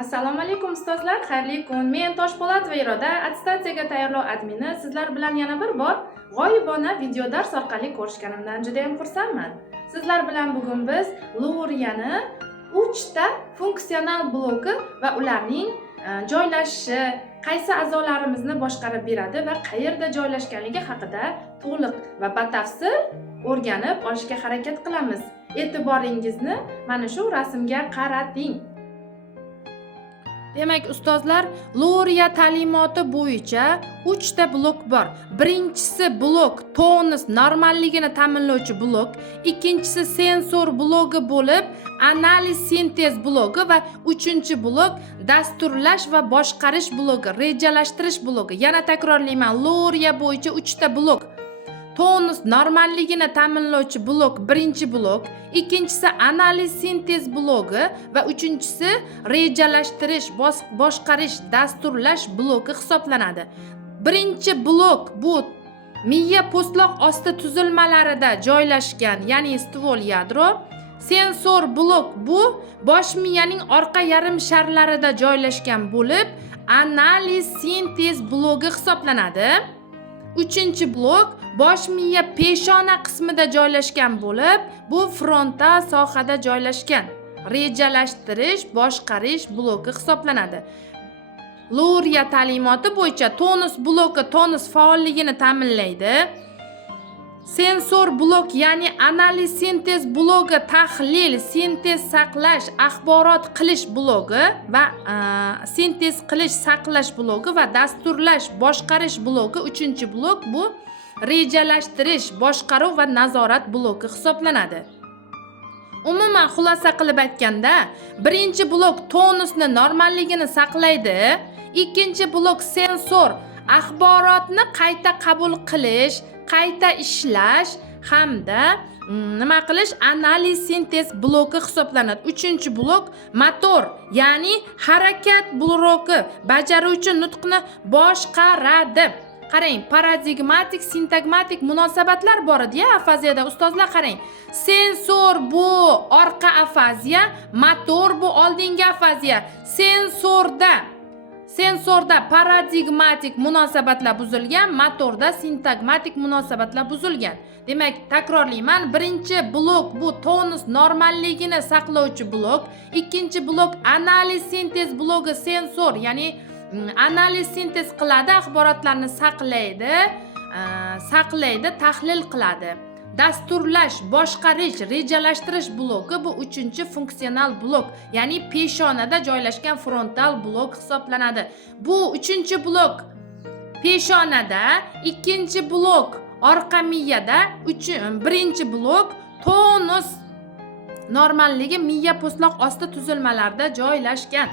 Assalomu alaykum ustozlar, xayrli kun. Men Toshpo'lat va Iroda attestatsiyaga tayyorlov admini. Sizlar bilan yana bir bor g'oyibona video dars orqali ko'rishganimdan juda ham xursandman. Sizlar bilan bugun biz Louriyani 3 ta funksional bloki va ularning joylashishi, qaysi a'zolarimizni boshqarib beradi va qayerda joylashganligi haqida to'liq va batafsil o'rganib olishga harakat qilamiz. E'tiboringizni mana shu rasmga qarating. Demak, ustozlar, Louriya ta'limoti bo'yicha 3 ta blok bor. Birinchisi blok tonus normalligini ta'minlovchi blok, ikkinchisi sensor blogi bo'lib, analiz sintez blogi va uchinchi blok dasturlash va boshqarish blogi, rejalashtirish blogi. Yana takrorlayman, Louriya bo'yicha 3 ta blok. Tonus normalligini ta'minlovchi blok birinchi blok, ikkinchisi analiz sintez blogi va uchinchisi rejalashtirish, boshqarish, dasturlash bloki hisoblanadi. Birinchi blok bu miya po'stloq osti tuzilmalarida joylashgan, ya'ni stvol yadro. Sensor blok bu bosh miyaning orqa yarim sharlarida joylashgan bo'lib, analiz sintez blogi hisoblanadi. Uchinchi blok bosh miya peshona qismida joylashgan bo'lib, bu frontal sohada joylashgan. Rejalashtirish, boshqarish bloki hisoblanadi. Louriya ta'limoti bo'yicha tonus bloki tonus faolligini ta'minlaydi. Sensor blok, ya'ni analiz sintez blogi tahlil, sintez saqlash, axborot qilish blogi va sintez qilish, saqlash blogi va dasturlash, boshqarish blogi. Uchinchi blok bu rejalashtirish, boshqaruv va nazorat bloki hisoblanadi. Umuman xulosa qilib aytganda, birinchi blok tonusni normalligini saqlaydi, ikkinchi blok sensor axborotni qayta qabul qilish, qayta ishlash hamda nima qilish, analiz sintez bloki hisoblanadi. Uchinchi blok motor, ya'ni harakat bloki, bajaruvchi nutqni boshqaradi. Qarang, paradigmatik, sintagmatik munosabatlar bor edi afaziyada. Ustozlar qarang. Sensor bu orqa afaziya, motor bu oldingi afaziya. Sensorda paradigmatik munosabatlar buzilgan, motorda sintagmatik munosabatlar buzilgan. Demak, takrorlayman, birinchi blok bu tonus normalligini saqlovchi blok, ikkinchi blok analiz sintez blogi sensor, ya'ni analiz sintez qiladi, axborotlarni saqlaydi, tahlil qiladi. Dasturlash, boshqarish, rejalashtirish bloki bu uchinchi funksional blok, ya'ni peshonada joylashgan frontal blok hisoblanadi. Bu uchinchi blok peshonada, ikkinchi blok orqa miyada, birinchi blok tonus normalligi miya po'stloq osti tuzilmalarida joylashgan.